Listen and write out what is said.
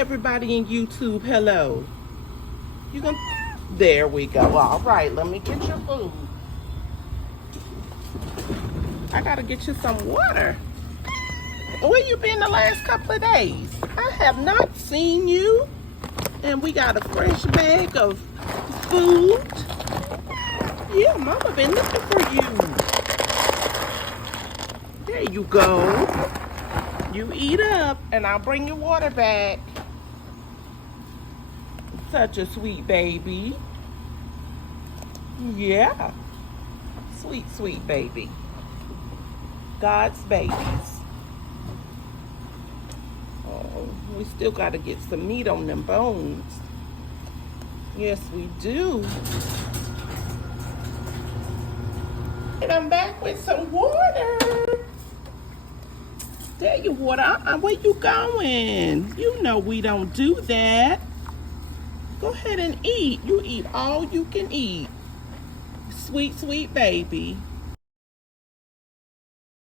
everybody in YouTube hello. You gonna... There we go. All right, let me get your food. I gotta get you some water. Where you been the last couple of days? I have not seen you. And we got a fresh bag of food. Yeah, Mama been looking for you. There you go. You eat up and I'll bring your water back. Such a sweet baby. Yeah. Sweet, sweet baby. God's babies. Oh, we still got to get some meat on them bones. Yes, we do. And I'm back with some water. There you water. Where you going? You know we don't do that. Go ahead and eat. You eat all you can eat. Sweet, sweet baby.